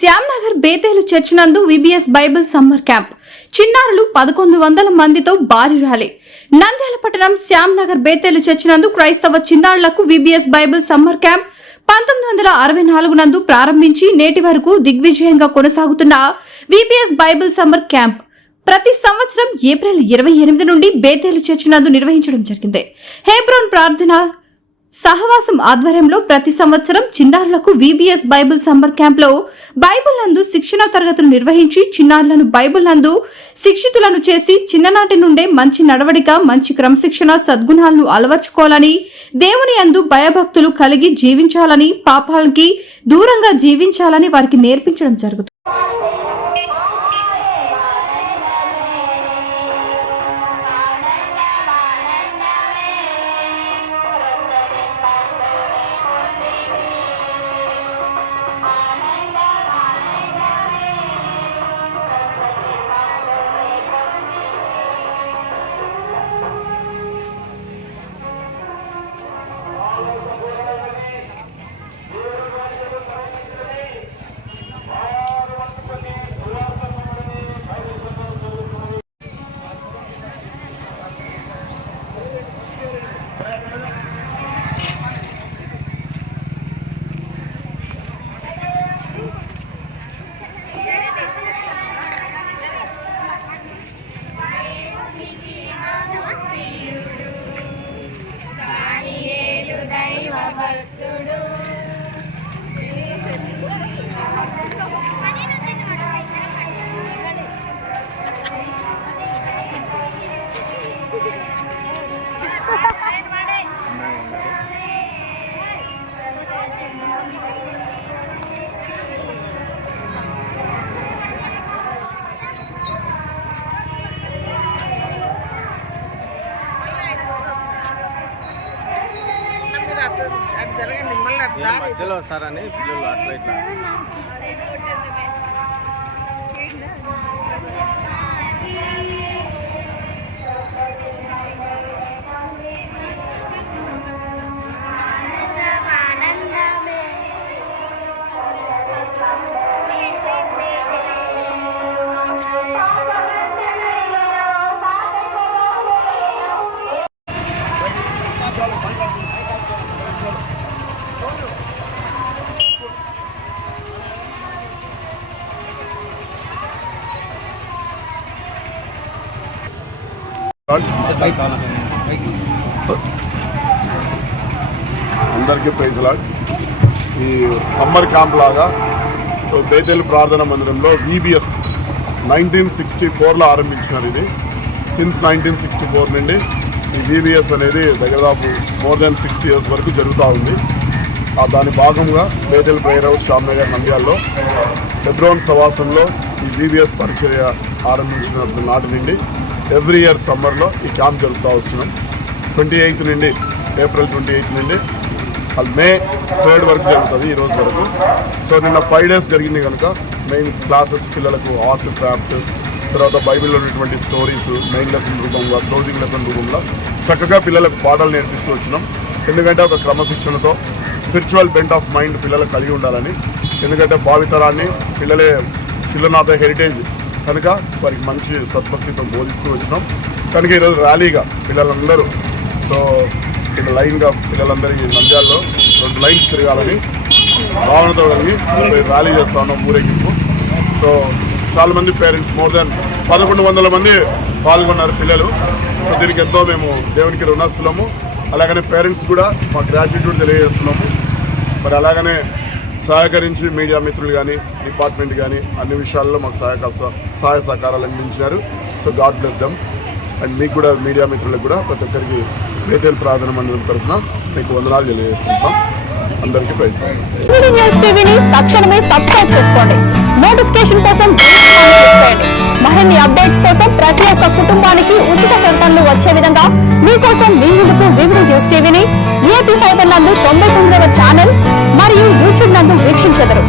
శ్యామ్నగర్ బేతేలు church నందు VBS Bible summer camp చిన్నారులు 1100 మందితో భారీ ర్యాలీ. నంద్యాల పట్టణం శ్యామ్నగర్ బేతేలు చర్చ్ నందు క్రైస్తవ చిన్నారులకు విబిఎస్ బైబిల్ సమ్మర్ క్యాంప్ 1964 నందు ప్రారంభించి నేటి వరకు దిగ్విజయంగా కొనసాగుతున్న విబిఎస్ బైబిల్ సమ్మర్ క్యాంప్ ప్రతి సంవత్సరం ఏప్రిల్ 28 నుండి బేతేలు చర్చ్ నందు నిర్వహించడం జరిగింది. హెబ్రోన్ ప్రార్థన సహవాసం ఆధ్వర్యంలో ప్రతి సంవత్సరం చిన్నారులకు విబిఎస్ బైబిల్ సమ్మర్ క్యాంప్ లో బైబిల్ నందు శిక్షణ తరగతులు నిర్వహించి చిన్నారులను బైబిల్ నందు శిక్షితులను చేసి చిన్ననాటి నుండే మంచి నడవడిక, మంచి క్రమశిక్షణ, సద్గుణాలను అలవర్చుకోవాలని, దేవుని యందు భయభక్తులు కలిగి జీవించాలని, పాపాలకి దూరంగా జీవించాలని వారికి నేర్పించడం జరుగుతుంది. మధ్యలో వస్తారని పిల్లలు అట్లా ఇట్లా అందరికీ ప్రైజ్ లార్డ్. ఈ సమ్మర్ క్యాంప్ లాగా సో బేతేలు ప్రార్థన మందిరంలో విబిఎస్ 1964లో ఆరంభించినారు. ఇది సిన్స్ 1964 నుండి ఈ విబిఎస్ అనేది దాదాపు మోర్ దాన్ 60 years వరకు జరుగుతూ ఉంది. దాని భాగంగా బేతేలు ప్రేయర్ హౌస్ శ్యామ్నగర్ నంద్యాలలో హెబ్రోన్ సవాసంలో ఈ విబిఎస్ పరిచర్య ఆరంభించిన నాటి నుండి ఎవ్రీ ఇయర్ సమ్మర్లో ఈ క్యాంప్ జరుపుతూ వస్తున్నాం. 28 నుండి ఏప్రిల్ 28 నుండి మే 3rd వరకు జరుగుతుంది ఈ రోజు వరకు. సో నిన్న 5 days జరిగింది కనుక మెయిన్ క్లాసెస్ పిల్లలకు ఆర్ట్, క్రాఫ్ట్, తర్వాత బైబిల్లో ఉన్నటువంటి స్టోరీస్ మెయిన్ లెసన్ రూపంలో, క్లోజింగ్ లెసన్ రూపంలో చక్కగా పిల్లలకు పాఠాలు నేర్పిస్తూ వచ్చినాం. ఎందుకంటే ఒక క్రమశిక్షణతో స్పిరిచువల్ బెంట్ ఆఫ్ మైండ్ పిల్లలకు కలిగి ఉండాలని. ఎందుకంటే భావితరాన్ని పిల్లలే చిల్డ్రన్ ఆఫ్ ద హెరిటేజ్ కనుక వారికి మంచి సద్భక్తితో బోధిస్తూ వచ్చినాం. కనుక ఈరోజు ర్యాలీగా పిల్లలందరూ సో ఇక్కడ లైన్గా పిల్లలందరికీ నంద్యాలలో 2 లైన్స్ తిరగాలని భావనతో కలిగి ర్యాలీ చేస్తూ ఉన్నాం, ఊరేగింపు. సో చాలామంది పేరెంట్స్ మోర్ దాన్ 1100 మంది పాల్గొన్నారు పిల్లలు. సో దీనికి ఎంతో మేము దేవునికి రుణస్తులము. అలాగనే పేరెంట్స్ కూడా మా గ్రాటిట్యూడ్ తెలియజేస్తున్నాము. మరి అలాగనే సహకరించి మీడియా మిత్రులు కానీ, డిపార్ట్మెంట్ కానీ అన్ని విషయాల్లో మాకు సహాయ సహకారాలు అందించారు. So God bless them. And మీకు కూడా మీడియా మిత్రులకు కూడా ప్రతి ఒక్కరికి బేతేలు ప్రార్థన మందిరం తరఫున మీకు వందనాలు తెలియజేస్తున్నాం. అందరికీ ప్రైజ్. తక్షణమే సబ్స్క్రైబ్ చేసుకోండి. నోటిఫికేషన్ కోసం మరిన్ని అప్డేట్స్ కోసం ప్రతి ఒక్క కుటుంబానికి ఉచిత ప్రకటనలు వచ్చే విధంగా మీకోసం మీ ముందుకు వివిధ న్యూస్ టీవీని ఏపీ ఫైబర్ నందు 99వ ఛానల్ మరియు యూట్యూబ్ నందు వీక్షించెదరు.